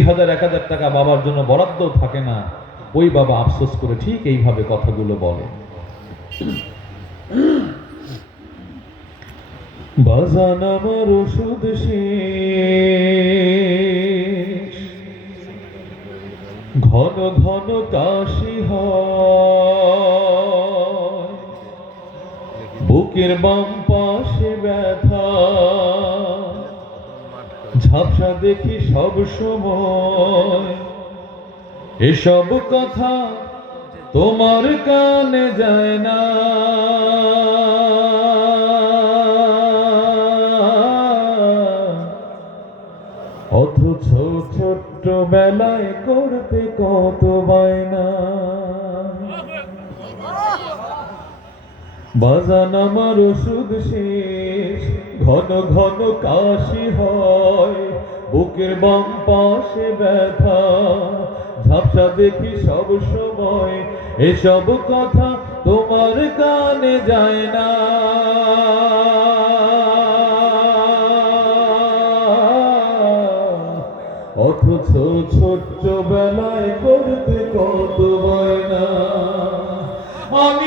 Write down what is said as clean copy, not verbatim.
1000 টাকা বাবার জন্য বরাদ্দ থাকে না, ওই বাবা আফসোস করে ঠিক এইভাবে কথাগুলো বলে। বাজান আমার ওষুধ শেষ, ঘন ঘন কাশি হয়, বুকের বাম পাশে ব্যথা, ঝাপসা দেখি সব সময়। এসব কথা তোমার কানে যায় না, অথচ ছোট্ট বেলায় করতে কত বায়না। বাজান আমার ওষুধ শেষ, ঘন ঘন কাশি হয়, বুকের বাম পাশে ব্যথা, ঝাপসা দেখি সব সময়। এসব কথা তোমার কানে যায় না, অথচ ছোট্ট বেলায় করতে কত বায়না। আমি